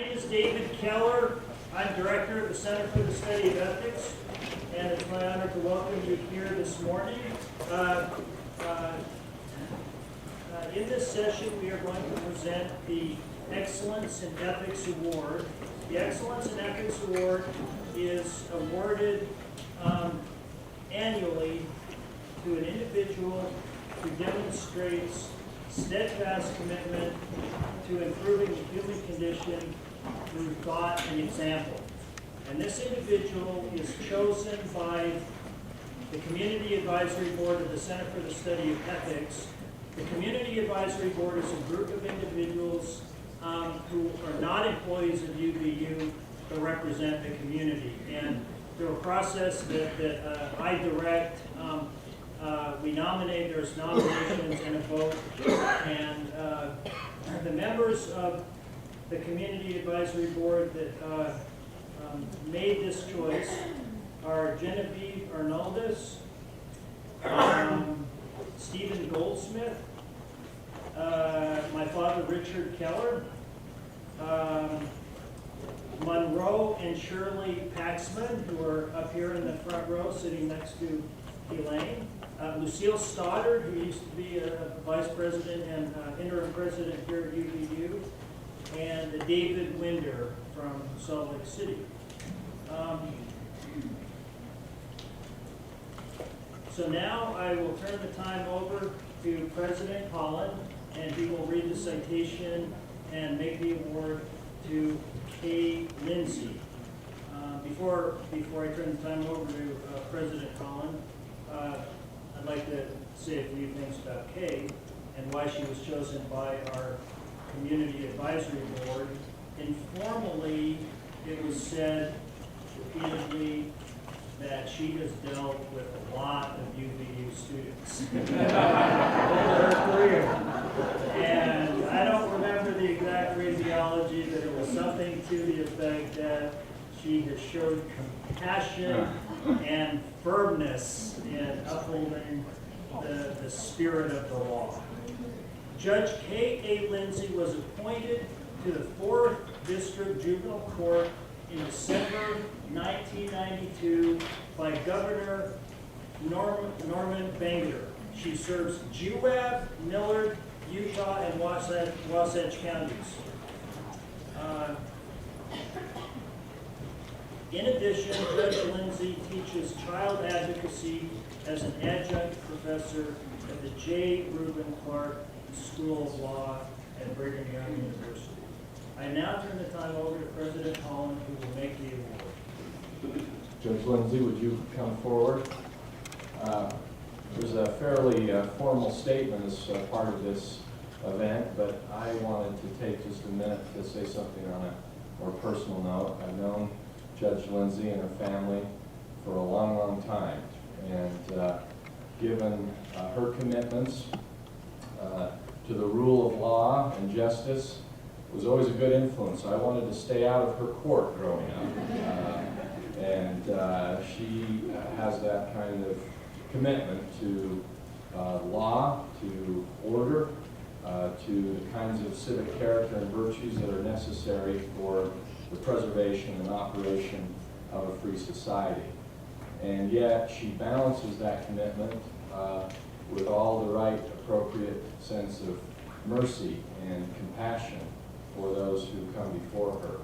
name is David Keller. I'm Director of the Center for the Study of Ethics, and it's my honor to welcome you here this morning. In this session, we are going to present the Excellence in Ethics Award. The Excellence in Ethics Award is awarded annually to an individual who demonstrates steadfast commitment to improving the human condition through thought and example. And this individual is chosen by the Community Advisory Board of the Center for the Study of Ethics. The Community Advisory Board is a group of individuals who are not employees of UVU but represent the community. And through a process that I direct, we nominate, there's nominations and a vote, and the members of the Community Advisory Board that made this choice are Genevieve Arnaldez, Stephen Goldsmith, my father Richard Keller, Monroe and Shirley Paxman, who are up here in the front row sitting next to Elaine, Lucille Stoddard, who used to be a vice president and interim president here at UVU, and David Winder from Salt Lake City. So now I will turn the time over to President Holland, and he will read the citation and make the award to Lindsay. Before I turn the time over to President Holland, I'd like to say a few things about Kay and why she was chosen by our Community Advisory Board. Informally, it was said repeatedly that she has dealt with a lot of UVU students. And I don't remember the exact phraseology, but it was something to the effect that she has showed compassion and firmness in upholding the spirit of the law. Judge K.A. Lindsay was appointed to the 4th District Juvenile Court in December 1992 by Governor Norman Banger. She serves Juab, Millard, Utah, and Wasatch counties. In addition, Judge Lindsay teaches child advocacy as an adjunct professor at the J. Reuben Clark School of Law at Brigham Young University. I now turn the time over to President Holland, who will make the award. Judge Lindsay, would you come forward? There's a fairly formal statement as part of this event, but I wanted to take just a minute to say something on a more personal note. I've known Judge Lindsay and her family for a long, long time, and given her commitments to the rule of law and justice, was always a good influence. I wanted to stay out of her court growing up, and she has that kind of commitment to law, to order, to the kinds of civic character and virtues that are necessary for the preservation and operation of a free society. And yet she balances that commitment with all the right appropriate sense of mercy and compassion for those who come before her.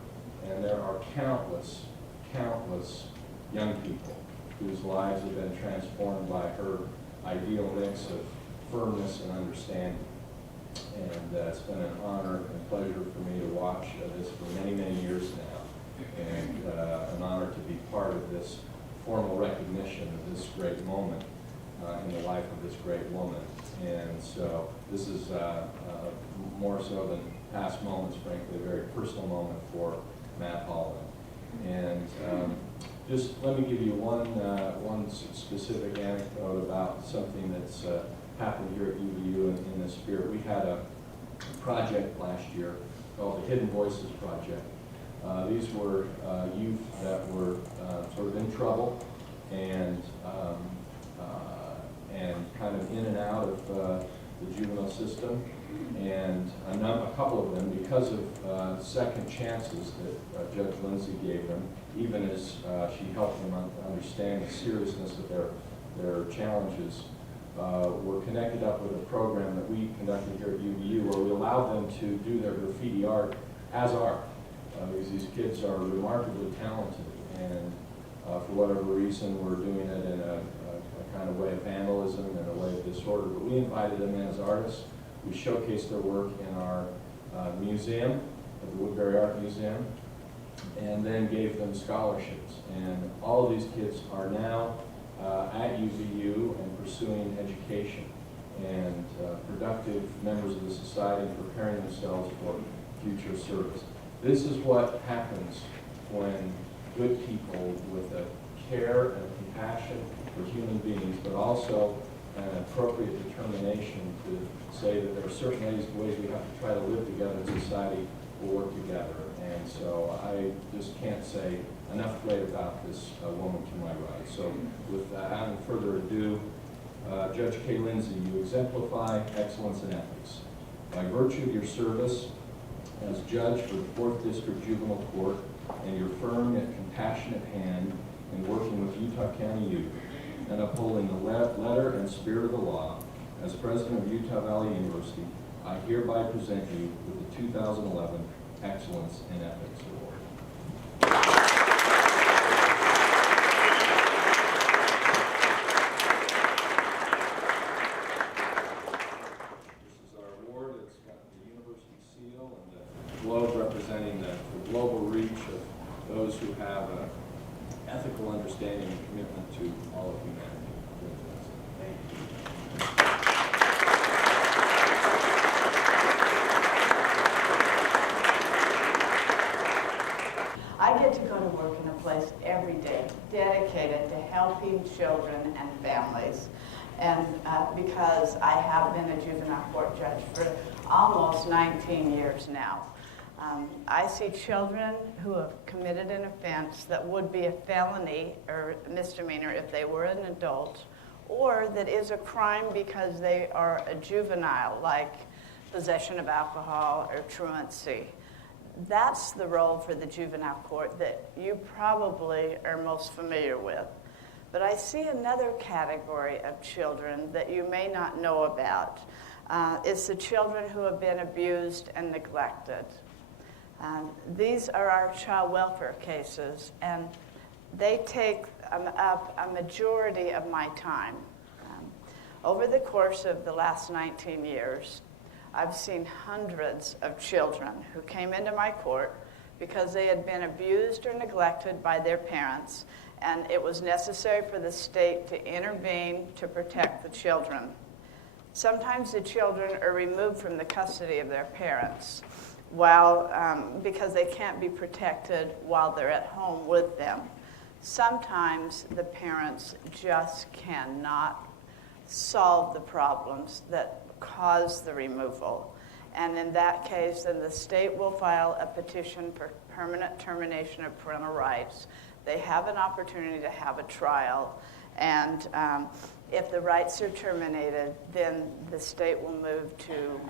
And there are countless, countless young people whose lives have been transformed by her ideal mix of firmness and understanding. And it's been an honor and pleasure for me to watch this for many, many years now, and an honor to be part of this formal recognition of this great moment in the life of this great woman. And so this is more so than past moments, frankly, a very personal moment for Matt Holland. And just let me give you one specific anecdote about something that's happened here at UVU in this spirit. We had a project last year called the Hidden Voices Project. These were youth that were sort of in trouble and kind of in and out of the juvenile system. And a couple of them, because of second chances that Judge Lindsay gave them, even as she helped them understand the seriousness of their challenges, were connected up with a program that we conducted here at UVU where we allowed them to do their graffiti art as art. Because these kids are remarkably talented, and for whatever reason we're doing it in a kind of way of vandalism and a way of disorder. But we invited them in as artists. We showcased their work in our museum, the Woodbury Art Museum, and then gave them scholarships. And all of these kids are now at UVU and pursuing education and productive members of the society, preparing themselves for future service. This is what happens when good people with a care and a compassion for human beings, but also an appropriate determination to say that there are certain ways we have to try to live together in society, will work together. And so I just can't say enough great about this woman to my right. So without further ado, Judge K. Lindsay, you exemplify excellence in ethics. By virtue of your service as judge for the 4th District Juvenile Court and your firm and compassionate hand in working with Utah County youth and upholding the letter and spirit of the law, as president of Utah Valley University, I hereby present you with the 2011 Excellence in Ethics Award. This is our award. It's got the university seal and the globe representing the global reach of those who have an ethical understanding and commitment to all of humanity. Thank you. I get to go to work in a place every day dedicated to helping children and families. And because I have been a juvenile court judge for almost 19 years now. I see children who have committed an offense that would be a felony or misdemeanor if they were an adult, or that is a crime because they are a juvenile, like possession of alcohol or truancy. That's the role for the juvenile court that you probably are most familiar with. But I see another category of children that you may not know about. It's the children who have been abused and neglected. These are our child welfare cases, and they take up a majority of my time. Over the course of the last 19 years, I've seen hundreds of children who came into my court because they had been abused or neglected by their parents, and it was necessary for the state to intervene to protect the children. Sometimes the children are removed from the custody of their parents because they can't be protected while they're at home with them. Sometimes the parents just cannot solve the problems that cause the removal. And in that case, then the state will file a petition for permanent termination of parental rights. They have an opportunity to have a trial, and if the rights are terminated, then the state will move to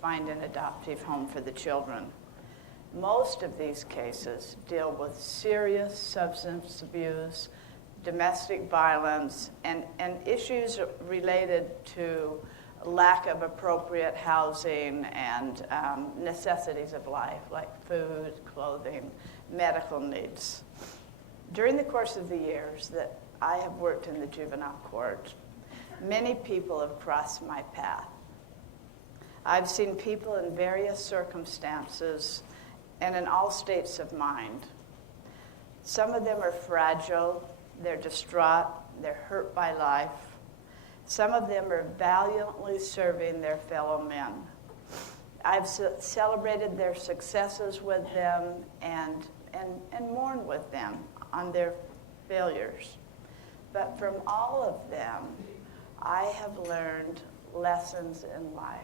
find an adoptive home for the children. Most of these cases deal with serious substance abuse, domestic violence, and issues related to lack of appropriate housing and necessities of life, like food, clothing, medical needs. During the course of the years that I have worked in the juvenile court, many people have crossed my path. I've seen people in various circumstances and in all states of mind. Some of them are fragile, they're distraught, they're hurt by life. Some of them are valiantly serving their fellow men. I've celebrated their successes with them and mourned with them on their failures. But from all of them, I have learned lessons in life.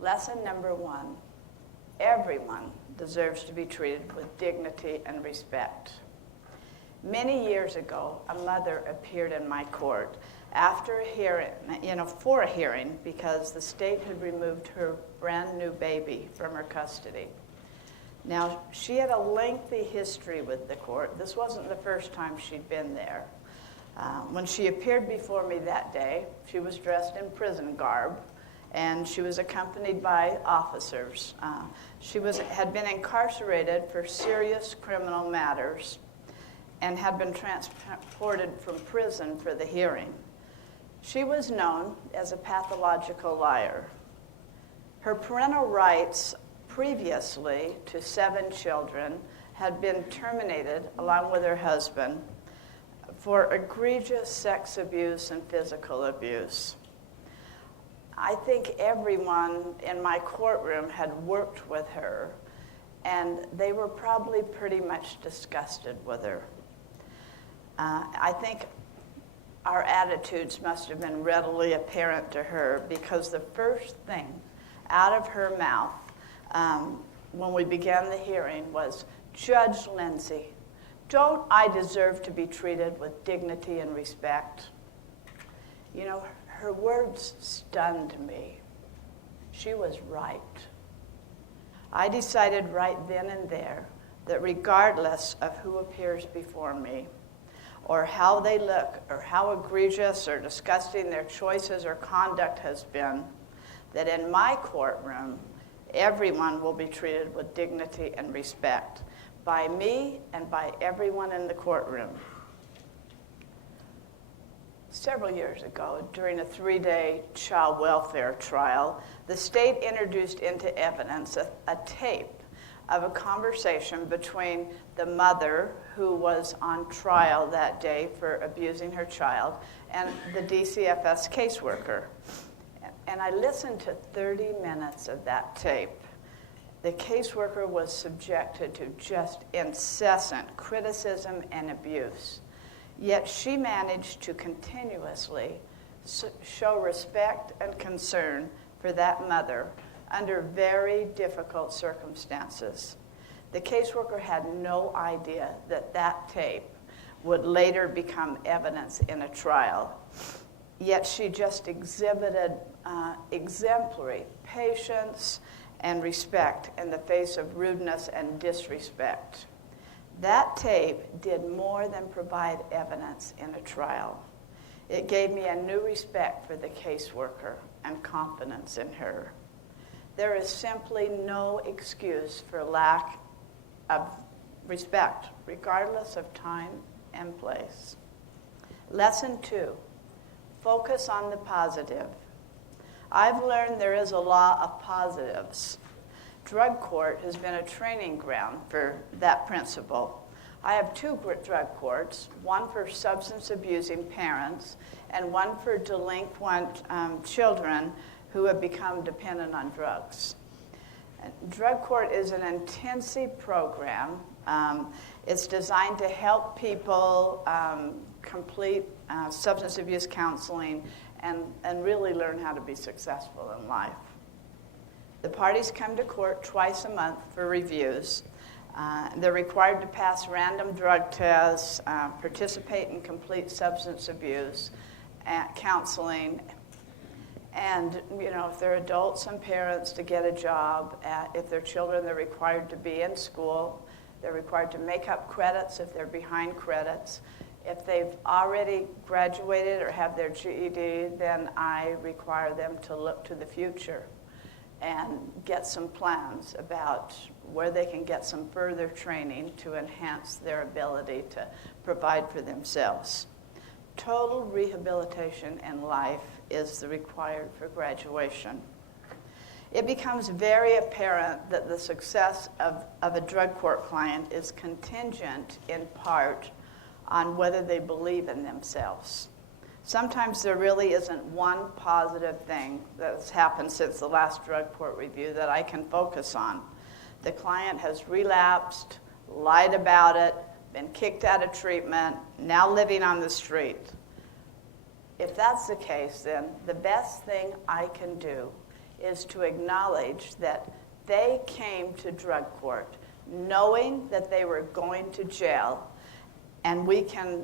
Lesson number one, everyone deserves to be treated with dignity and respect. Many years ago, a mother appeared in my court after a hearing, for a hearing, because the state had removed her brand new baby from her custody. Now, she had a lengthy history with the court. This wasn't the first time she'd been there. When she appeared before me that day, she was dressed in prison garb, and she was accompanied by officers. She had been incarcerated for serious criminal matters and had been transported from prison for the hearing. She was known as a pathological liar. Her parental rights previously to 7 children had been terminated along with her husband for egregious sex abuse and physical abuse. I think everyone in my courtroom had worked with her, and they were probably pretty much disgusted with her. I think our attitudes must have been readily apparent to her, because the first thing out of her mouth when we began the hearing was, "Judge Lindsay, don't I deserve to be treated with dignity and respect?" You know, her words stunned me. She was right. I decided right then and there that regardless of who appears before me, or how they look, or how egregious or disgusting their choices or conduct has been, that in my courtroom, everyone will be treated with dignity and respect by me and by everyone in the courtroom. Several years ago, during a 3-day child welfare trial, the state introduced into evidence a tape of a conversation between the mother, who was on trial that day for abusing her child, and the DCFS caseworker. And I listened to 30 minutes of that tape. The caseworker was subjected to just incessant criticism and abuse. Yet she managed to continuously show respect and concern for that mother under very difficult circumstances. The caseworker had no idea that that tape would later become evidence in a trial. Yet she just exhibited exemplary patience and respect in the face of rudeness and disrespect. That tape did more than provide evidence in a trial. It gave me a new respect for the caseworker and confidence in her. There is simply no excuse for lack of respect, regardless of time and place. Lesson 2, focus on the positive. I've learned there is a law of positives. Drug court has been a training ground for that principle. I have 2 drug courts, one for substance abusing parents and one for delinquent children who have become dependent on drugs. Drug court is an intensive program. It's designed to help people complete substance abuse counseling and really learn how to be successful in life. The parties come to court twice a month for reviews. They're required to pass random drug tests, participate in complete substance abuse counseling, and if they're adults and parents, to get a job. If they're children, they're required to be in school. They're required to make up credits if they're behind credits. If they've already graduated or have their GED, then I require them to look to the future and get some plans about where they can get some further training to enhance their ability to provide for themselves. Total rehabilitation in life is the required for graduation. It becomes very apparent that the success of a drug court client is contingent in part on whether they believe in themselves. Sometimes there really isn't one positive thing that's happened since the last drug court review that I can focus on. The client has relapsed, lied about it, been kicked out of treatment, now living on the street. If that's the case, then the best thing I can do is to acknowledge that they came to drug court knowing that they were going to jail and we can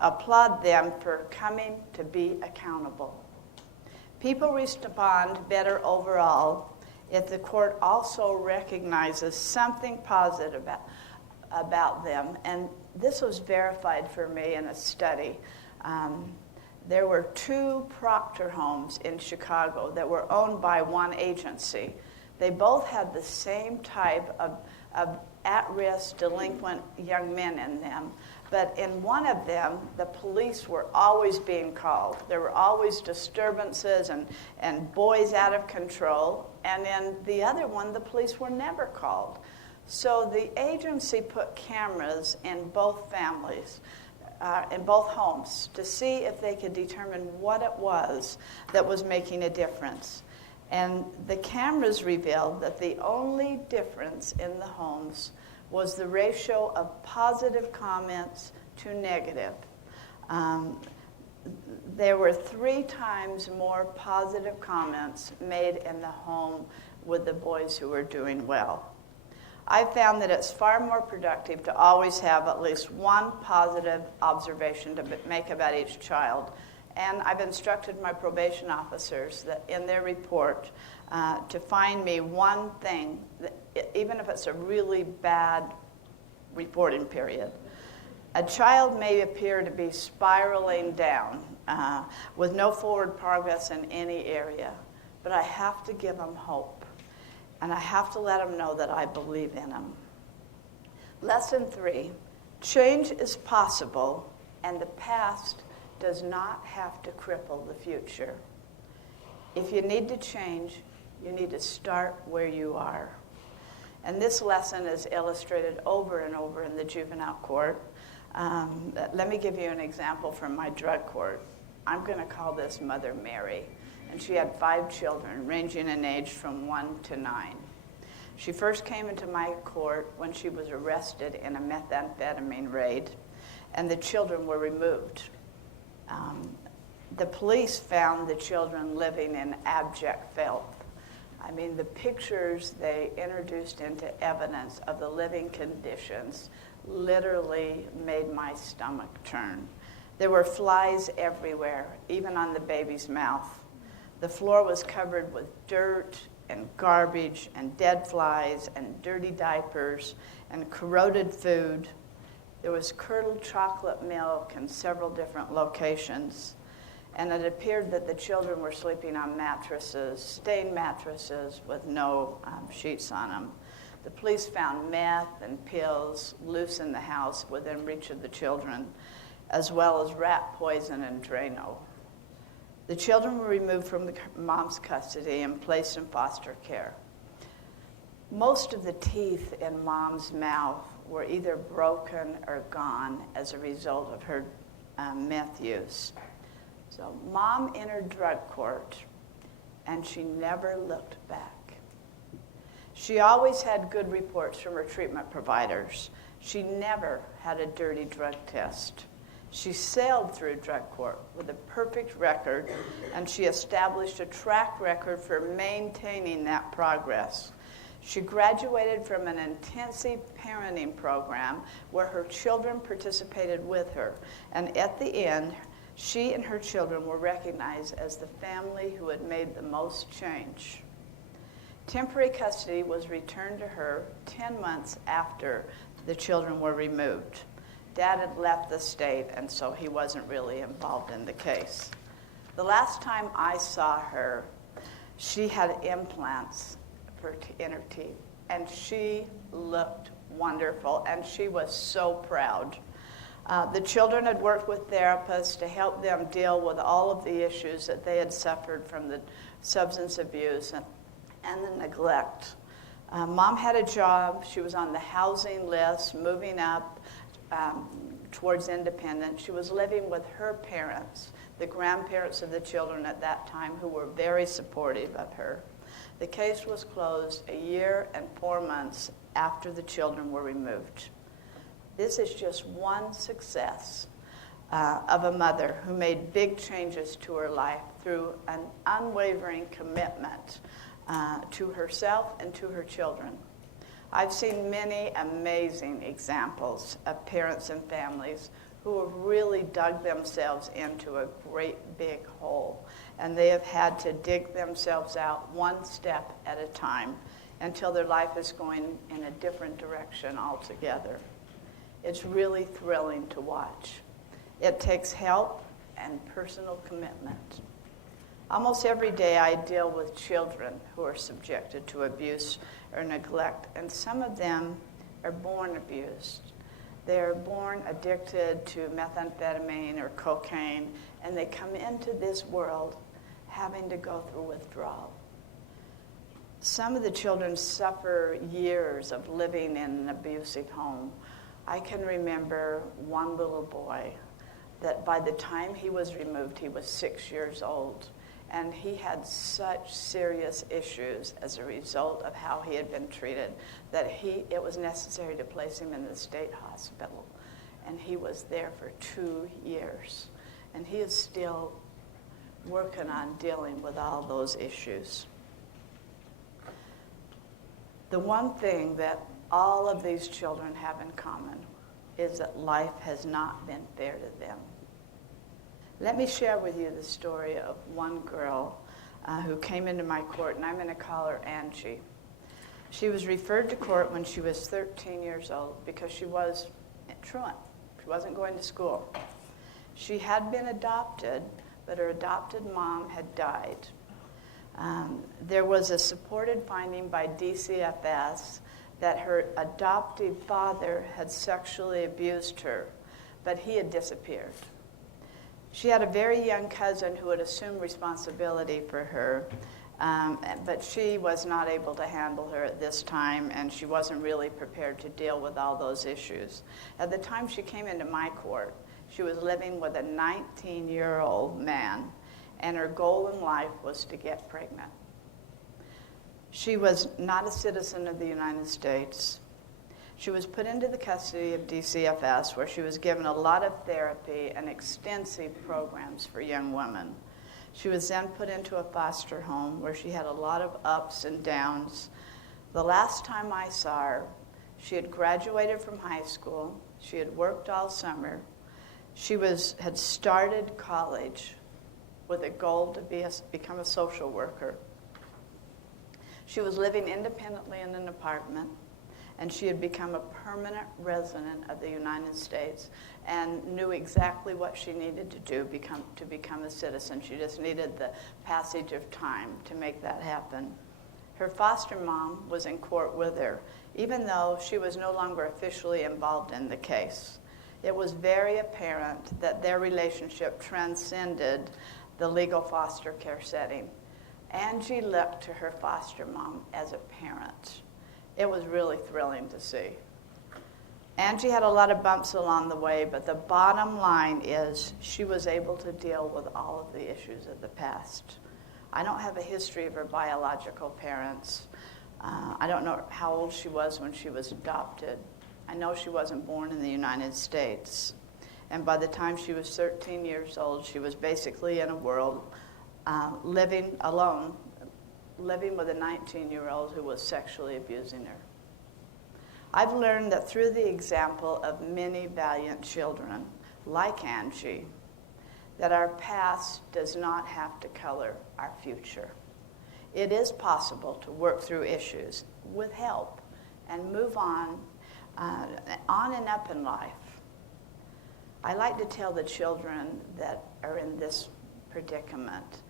applaud them for coming to be accountable. People respond better overall if the court also recognizes something positive about them. And this was verified for me in a study. There were 2 Proctor homes in Chicago that were owned by one agency. They both had the same type of at-risk delinquent young men in them. But in one of them, the police were always being called. There were always disturbances and boys out of control. And in the other one, the police were never called. So the agency put cameras in both families, in both homes, to see if they could determine what it was that was making a difference. And the cameras revealed that the only difference in the homes was the ratio of positive comments to negative. There were 3 times more positive comments made in the home with the boys who were doing well. I found that it's far more productive to always have at least one positive observation to make about each child. And I've instructed my probation officers that in their report to find me one thing, that, even if it's a really bad reporting period. A child may appear to be spiraling down with no forward progress in any area, but I have to give them hope. And I have to let them know that I believe in them. Lesson 3, change is possible, and the past does not have to cripple the future. If you need to change, you need to start where you are. And this lesson is illustrated over and over in the juvenile court. Let me give you an example from my drug court. I'm going to call this Mother Mary. And she had 5 children, ranging in age from 1 to 9. She first came into my court when she was arrested in a methamphetamine raid, and the children were removed. The police found the children living in abject filth. I mean, the pictures they introduced into evidence of the living conditions literally made my stomach turn. There were flies everywhere, even on the baby's mouth. The floor was covered with dirt and garbage and dead flies and dirty diapers and corroded food. There was curdled chocolate milk in several different locations. And it appeared that the children were sleeping on mattresses, stained mattresses with no sheets on them. The police found meth and pills loose in the house within reach of the children, as well as rat poison and Drano. The children were removed from the mom's custody and placed in foster care. Most of the teeth in mom's mouth were either broken or gone as a result of her meth use. So mom entered drug court, and she never looked back. She always had good reports from her treatment providers. She never had a dirty drug test. She sailed through drug court with a perfect record, and she established a track record for maintaining that progress. She graduated from an intensive parenting program where her children participated with her, and at the end, she and her children were recognized as the family who had made the most change. Temporary custody was returned to her 10 months after the children were removed. Dad had left the state, and so he wasn't really involved in the case. The last time I saw her, she had implants in her teeth, and she looked wonderful, and she was so proud. The children had worked with therapists to help them deal with all of the issues that they had suffered from the substance abuse and the neglect. Mom had a job. She was on the housing list, moving up towards independence. She was living with her parents, the grandparents of the children at that time, who were very supportive of her. The case was closed a year and 4 months after the children were removed. This is just one success of a mother who made big changes to her life through an unwavering commitment to herself and to her children. I've seen many amazing examples of parents and families who have really dug themselves into a great big hole, and they have had to dig themselves out one step at a time until their life is going in a different direction altogether. It's really thrilling to watch. It takes help and personal commitment. Almost every day I deal with children who are subjected to abuse or neglect, and some of them are born abused. They're born addicted to methamphetamine or cocaine, and they come into this world having to go through withdrawal. Some of the children suffer years of living in an abusive home. I can remember one little boy that by the time he was removed, he was 6 years old. And he had such serious issues as a result of how he had been treated that it was necessary to place him in the state hospital. And he was there for 2 years. And he is still working on dealing with all those issues. The one thing that all of these children have in common is that life has not been fair to them. Let me share with you the story of one girl who came into my court, and I'm going to call her Angie. She was referred to court when she was 13 years old because she was truant. She wasn't going to school. She had been adopted, but her adopted mom had died. There was a supported finding by DCFS that her adoptive father had sexually abused her, but he had disappeared. She had a very young cousin who had assumed responsibility for her, but she was not able to handle her at this time, and she wasn't really prepared to deal with all those issues. At the time she came into my court, she was living with a 19-year-old man, and her goal in life was to get pregnant. She was not a citizen of the United States. She was put into the custody of DCFS, where she was given a lot of therapy and extensive programs for young women. She was then put into a foster home where she had a lot of ups and downs. The last time I saw her, she had graduated from high school. She had worked all summer. She had started college with a goal to become a social worker. She was living independently in an apartment, and she had become a permanent resident of the United States and knew exactly what she needed to do to become a citizen. She just needed the passage of time to make that happen. Her foster mom was in court with her, even though she was no longer officially involved in the case. It was very apparent that their relationship transcended the legal foster care setting. Angie looked to her foster mom as a parent. It was really thrilling to see. Angie had a lot of bumps along the way, but the bottom line is she was able to deal with all of the issues of the past. I don't have a history of her biological parents. I don't know how old she was when she was adopted. I know she wasn't born in the United States. And by the time she was 13 years old, she was basically in a world living alone, living with a 19-year-old who was sexually abusing her. I've learned that through the example of many valiant children, like Angie, that our past does not have to color our future. It is possible to work through issues with help and move on and up in life. I like to tell the children that are in this predicament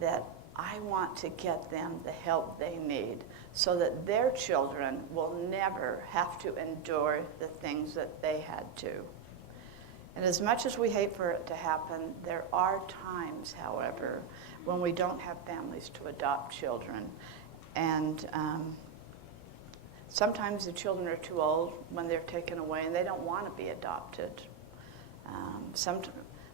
that I want to get them the help they need so that their children will never have to endure the things that they had to. And as much as we hate for it to happen, there are times, however, when we don't have families to adopt children. And sometimes the children are too old when they're taken away and they don't want to be adopted.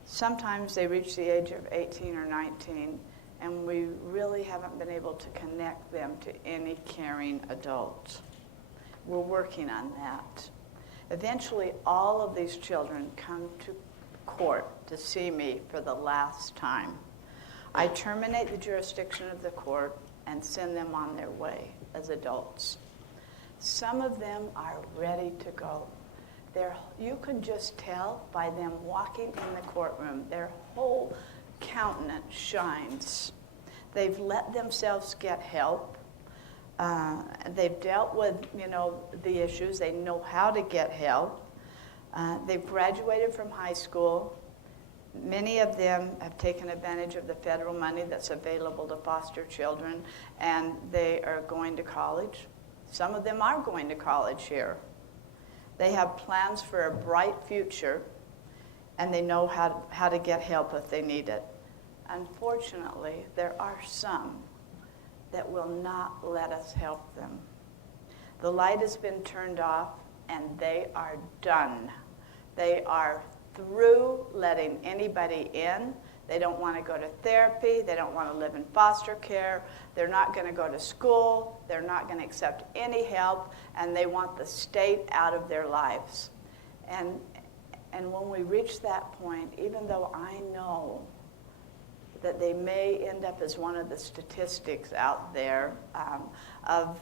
Sometimes they reach the age of 18 or 19 and we really haven't been able to connect them to any caring adult. We're working on that. Eventually, all of these children come to court to see me for the last time. I terminate the jurisdiction of the court and send them on their way as adults. Some of them are ready to go. You can just tell by them walking in the courtroom, their whole countenance shines. They've let themselves get help. They've dealt with, the issues. They know how to get help. They've graduated from high school. Many of them have taken advantage of the federal money that's available to foster children, and they are going to college. Some of them are going to college here. They have plans for a bright future, and they know how to get help if they need it. Unfortunately, there are some that will not let us help them. The light has been turned off, and they are done. They are through letting anybody in. They don't want to go to therapy. They don't want to live in foster care. They're not going to go to school. They're not going to accept any help, and they want the state out of their lives. And when we reach that point, even though I know that they may end up as one of the statistics out there of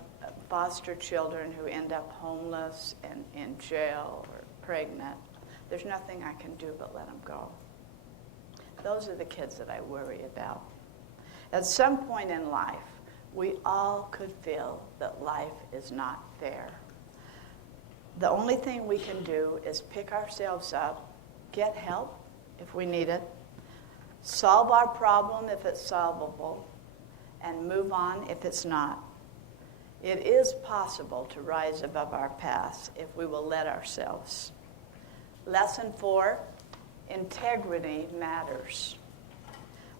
foster children who end up homeless and in jail or pregnant, there's nothing I can do but let them go. Those are the kids that I worry about. At some point in life, we all could feel that life is not fair. The only thing we can do is pick ourselves up, get help if we need it, solve our problem if it's solvable, and move on if it's not. It is possible to rise above our past if we will let ourselves. Lesson 4, integrity matters.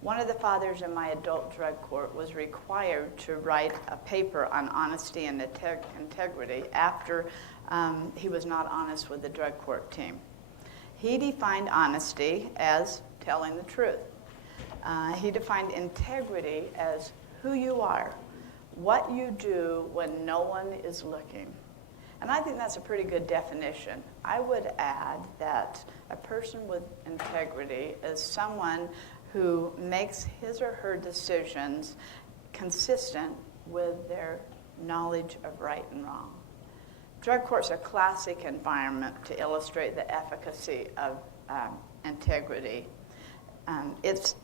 One of the fathers in my adult drug court was required to write a paper on honesty and integrity after he was not honest with the drug court team. He defined honesty as telling the truth. He defined integrity as who you are, what you do when no one is looking. And I think that's a pretty good definition. I would add that a person with integrity is someone who makes his or her decisions consistent with their knowledge of right and wrong. Drug court's a classic environment to illustrate the efficacy of integrity.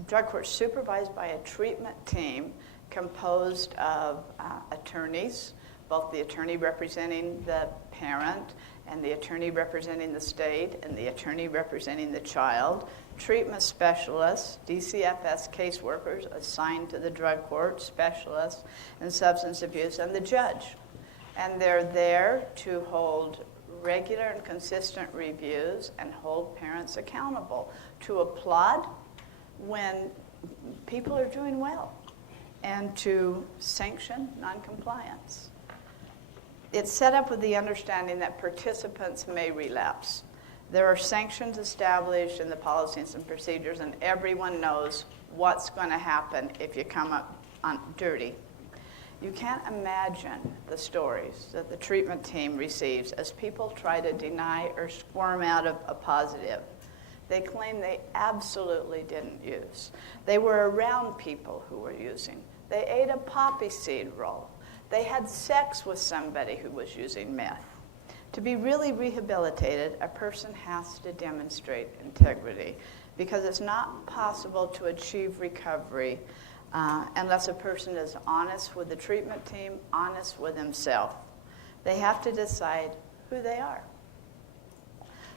Drug court's supervised by a treatment team composed of attorneys, both the attorney representing the parent and the attorney representing the state and the attorney representing the child, treatment specialists, DCFS caseworkers assigned to the drug court, specialists in substance abuse, and the judge. And they're there to hold regular and consistent reviews and hold parents accountable, to applaud when people are doing well, and to sanction noncompliance. It's set up with the understanding that participants may relapse. There are sanctions established in the policies and procedures, and everyone knows what's going to happen if you come up dirty. You can't imagine the stories that the treatment team receives as people try to deny or squirm out of a positive. They claim they absolutely didn't use. They were around people who were using. They ate a poppy seed roll. They had sex with somebody who was using meth. To be really rehabilitated, a person has to demonstrate integrity because it's not possible to achieve recovery unless a person is honest with the treatment team, honest with himself. They have to decide who they are.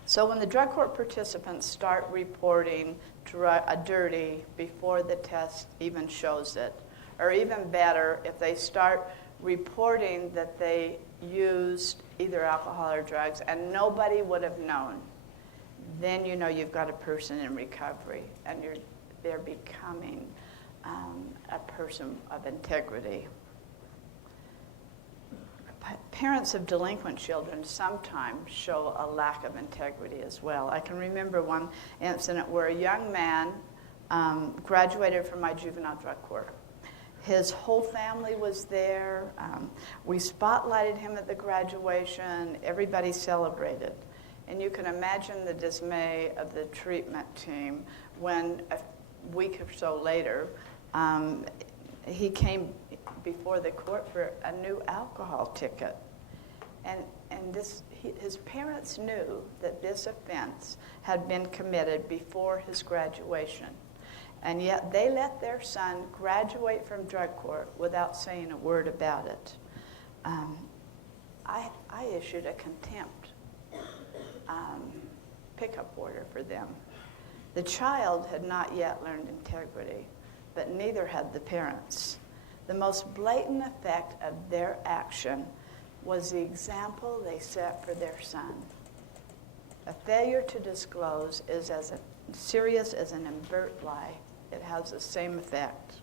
So when the drug court participants start reporting dirty before the test even shows it, or even better, if they start reporting that they used either alcohol or drugs and nobody would have known, then you know you've got a person in recovery and they're becoming a person of integrity. Parents of delinquent children sometimes show a lack of integrity as well. I can remember one incident where a young man graduated from my juvenile drug court. His whole family was there. We spotlighted him at the graduation. Everybody celebrated. And you can imagine the dismay of the treatment team when a week or so later, he came before the court for a new alcohol ticket. His parents knew that this offense had been committed before his graduation, and yet they let their son graduate from drug court without saying a word about it. I issued a contempt pickup order for them. The child had not yet learned integrity, but neither had the parents. The most blatant effect of their action was the example they set for their son. A failure to disclose is as serious as an overt lie. It has the same effect.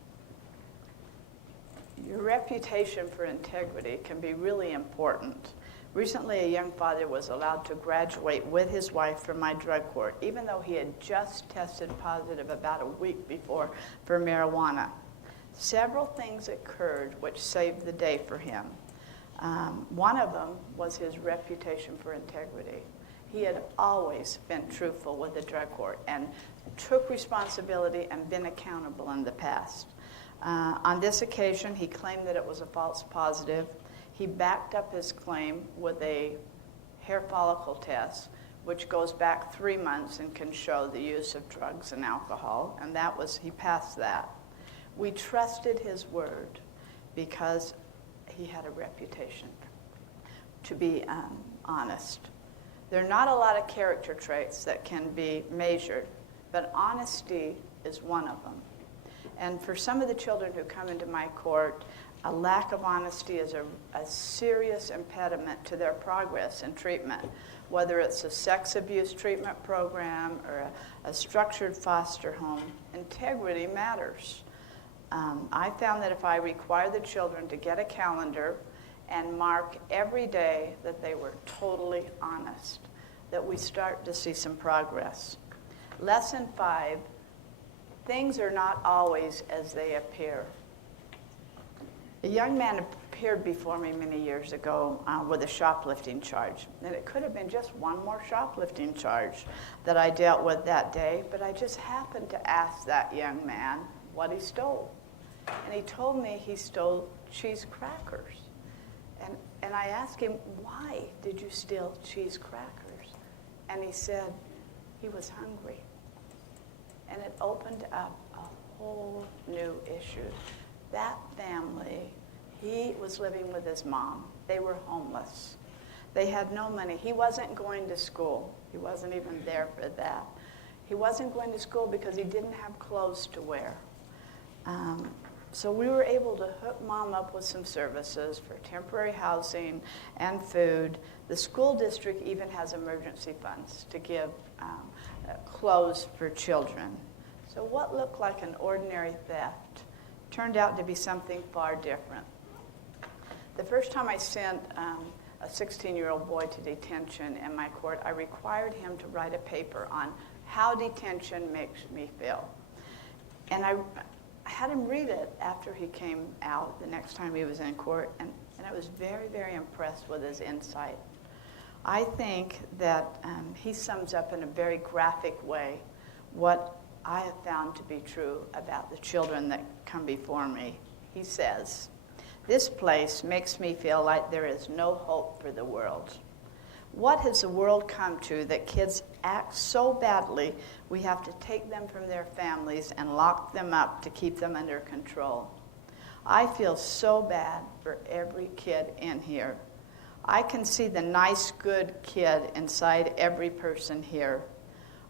Your reputation for integrity can be really important. Recently, a young father was allowed to graduate with his wife from my drug court, even though he had just tested positive about a week before for marijuana. Several things occurred which saved the day for him. One of them was his reputation for integrity. He had always been truthful with the drug court and took responsibility and been accountable in the past. On this occasion, he claimed that it was a false positive. He backed up his claim with a hair follicle test, which goes back 3 months and can show the use of drugs and alcohol, and he passed that. We trusted his word because he had a reputation to be honest. There are not a lot of character traits that can be measured, but honesty is one of them. And for some of the children who come into my court, a lack of honesty is a serious impediment to their progress in treatment, whether it's a sex abuse treatment program or a structured foster home. Integrity matters. I found that if I require the children to get a calendar and mark every day that they were totally honest, that we start to see some progress. Lesson 5, things are not always as they appear. A young man appeared before me many years ago with a shoplifting charge. And it could have been just one more shoplifting charge that I dealt with that day, but I just happened to ask that young man what he stole. And he told me he stole cheese crackers. And I asked him, why did you steal cheese crackers? And he said he was hungry. And it opened up a whole new issue. That family, he was living with his mom. They were homeless. They had no money. He wasn't going to school. He wasn't even there for that. He wasn't going to school because he didn't have clothes to wear. So we were able to hook mom up with some services for temporary housing and food. The school district even has emergency funds to give clothes for children. So what looked like an ordinary theft turned out to be something far different. The first time I sent a 16-year-old boy to detention in my court, I required him to write a paper on how detention makes me feel. And I had him read it after he came out the next time he was in court, and I was very, very impressed with his insight. I think that he sums up in a very graphic way what I have found to be true about the children that come before me. He says, "This place makes me feel like there is no hope for the world. What has the world come to that kids act so badly we have to take them from their families and lock them up to keep them under control? I feel so bad for every kid in here. I can see the nice, good kid inside every person here.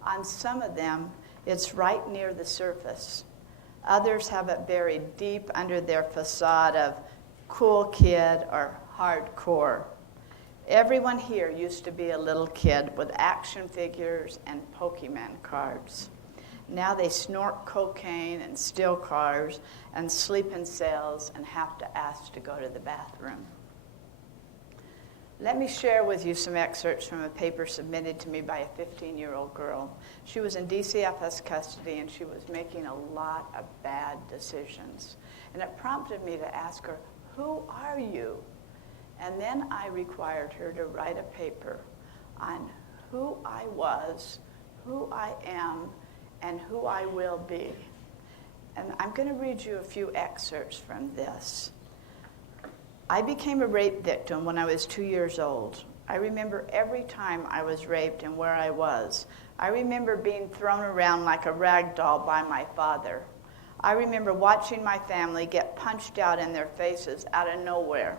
On some of them, it's right near the surface. Others have it buried deep under their facade of cool kid or hardcore. Everyone here used to be a little kid with action figures and Pokemon cards. Now they snort cocaine and steal cars and sleep in cells and have to ask to go to the bathroom." Let me share with you some excerpts from a paper submitted to me by a 15-year-old girl. She was in DCFS custody and she was making a lot of bad decisions. And it prompted me to ask her, "Who are you?" And then I required her to write a paper on who I was, who I am, and who I will be. And I'm going to read you a few excerpts from this. I became a rape victim when I was 2 years old. I remember every time I was raped and where I was. I remember being thrown around like a rag doll by my father. I remember watching my family get punched out in their faces out of nowhere.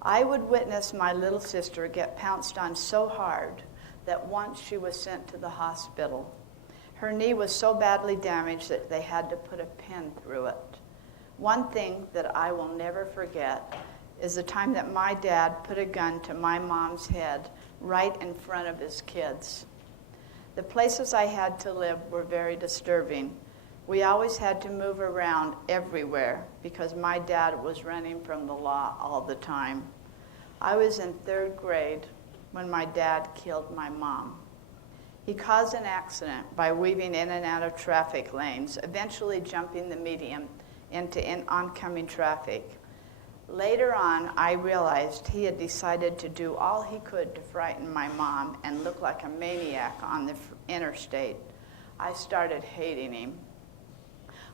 I would witness my little sister get pounced on so hard that once she was sent to the hospital. Her knee was so badly damaged that they had to put a pin through it. One thing that I will never forget is the time that my dad put a gun to my mom's head right in front of his kids. The places I had to live were very disturbing. We always had to move around everywhere because my dad was running from the law all the time. I was in 3rd grade when my dad killed my mom. He caused an accident by weaving in and out of traffic lanes, eventually jumping the median into oncoming traffic. Later on, I realized he had decided to do all he could to frighten my mom and look like a maniac on the interstate. I started hating him.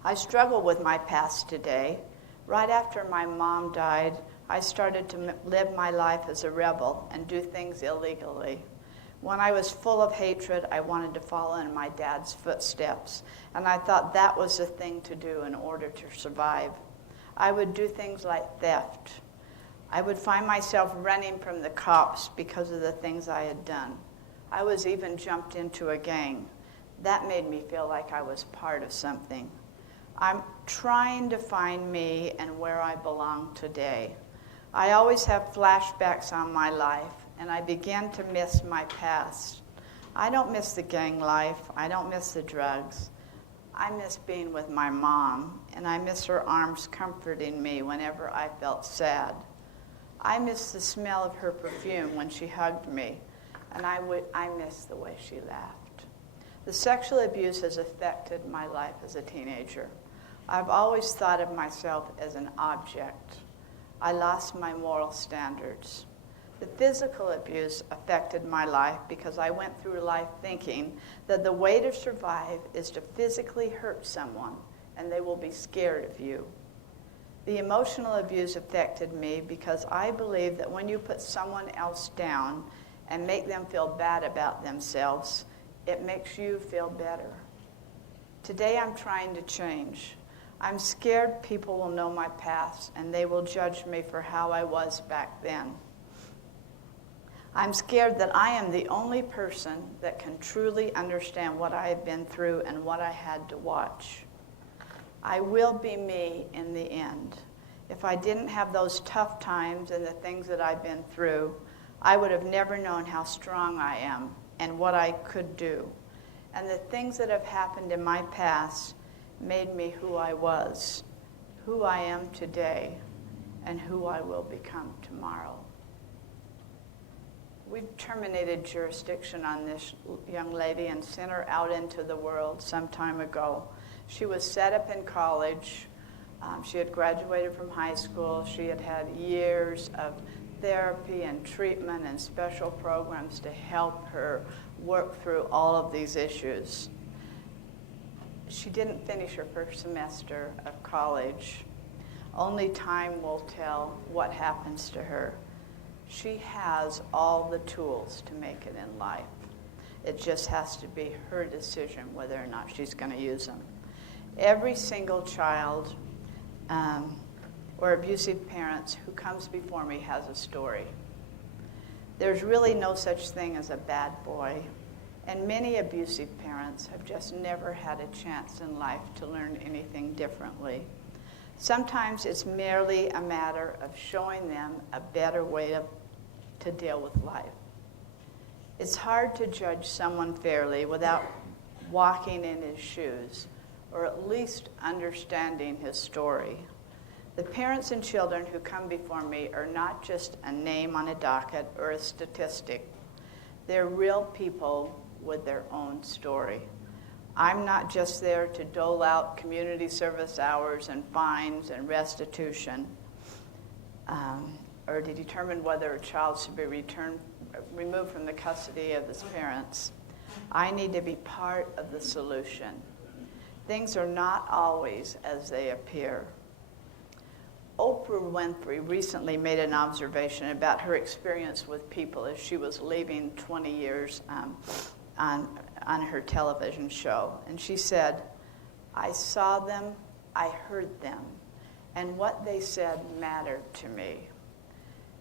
I struggle with my past today. Right after my mom died, I started to live my life as a rebel and do things illegally. When I was full of hatred, I wanted to follow in my dad's footsteps, and I thought that was the thing to do in order to survive. I would do things like theft. I would find myself running from the cops because of the things I had done. I was even jumped into a gang. That made me feel like I was part of something. I'm trying to find me and where I belong today. I always have flashbacks on my life, and I begin to miss my past. I don't miss the gang life. I don't miss the drugs. I miss being with my mom, and I miss her arms comforting me whenever I felt sad. I miss the smell of her perfume when she hugged me, and I miss the way she laughed. The sexual abuse has affected my life as a teenager. I've always thought of myself as an object. I lost my moral standards. The physical abuse affected my life because I went through life thinking that the way to survive is to physically hurt someone and they will be scared of you. The emotional abuse affected me because I believe that when you put someone else down and make them feel bad about themselves, it makes you feel better. Today I'm trying to change. I'm scared people will know my past and they will judge me for how I was back then. I'm scared that I am the only person that can truly understand what I have been through and what I had to watch. I will be me in the end. If I didn't have those tough times and the things that I've been through, I would have never known how strong I am and what I could do. And the things that have happened in my past made me who I was, who I am today, and who I will become tomorrow. We terminated jurisdiction on this young lady and sent her out into the world some time ago. She was set up in college. She had graduated from high school. She had had years of therapy and treatment and special programs to help her work through all of these issues. She didn't finish her first semester of college. Only time will tell what happens to her. She has all the tools to make it in life. It just has to be her decision whether or not she's going to use them. Every single child or abusive parents who comes before me has a story. There's really no such thing as a bad boy, and many abusive parents have just never had a chance in life to learn anything differently. Sometimes it's merely a matter of showing them a better way to deal with life. It's hard to judge someone fairly without walking in his shoes, or at least understanding his story. The parents and children who come before me are not just a name on a docket or a statistic. They're real people with their own story. I'm not just there to dole out community service hours and fines and restitution, or to determine whether a child should be removed from the custody of his parents. I need to be part of the solution. Things are not always as they appear. Oprah Winfrey recently made an observation about her experience with people as she was leaving 20 years on her television show. And she said, "I saw them, I heard them, and what they said mattered to me."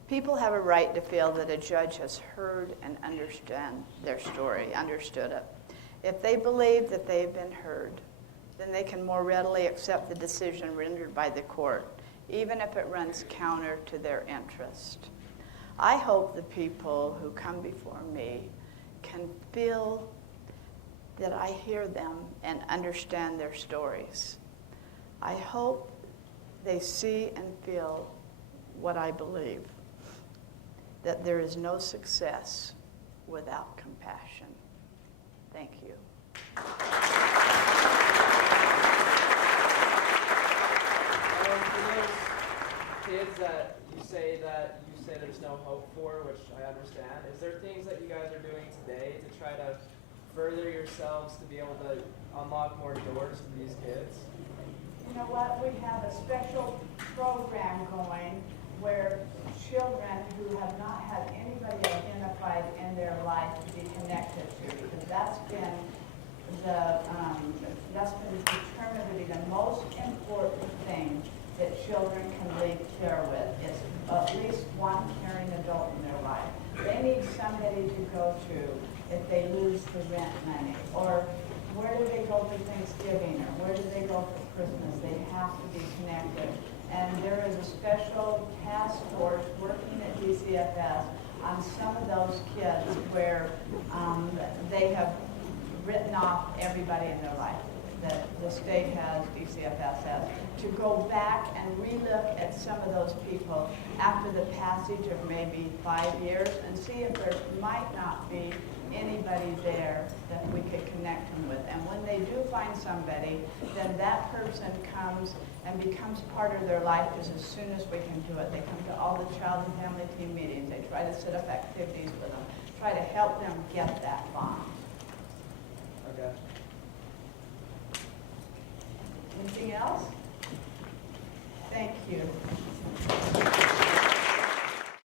People have a right to feel that a judge has heard and understood their story, understood it. If they believe that they've been heard, then they can more readily accept the decision rendered by the court, even if it runs counter to their interest. I hope the people who come before me can feel that I hear them and understand their stories. I hope they see and feel what I believe, that there is no success without compassion. Thank you. For those kids that you say there's no hope for, which I understand, is there things that you guys are doing today to try to further yourselves to be able to unlock more doors for these kids? You know what? We have a special program going where children who have not had anybody identified in their life to be connected to, because that's been determined to be the most important thing that children can leave care with, is at least one caring adult in their life. They need somebody to go to if they lose the rent money, or where do they go for Thanksgiving, or where do they go for Christmas? They have to be connected. And there is a special task force working at DCFS on some of those kids where they have written off everybody in their life that the state has, DCFS has, to go back and relook at some of those people after the passage of maybe 5 years and see if there might not be anybody there that we could connect them with. And when they do find somebody, then that person comes and becomes part of their life as soon as we can do it. They come to all the child and family team meetings. They try to set up activities with them, try to help them get that bond.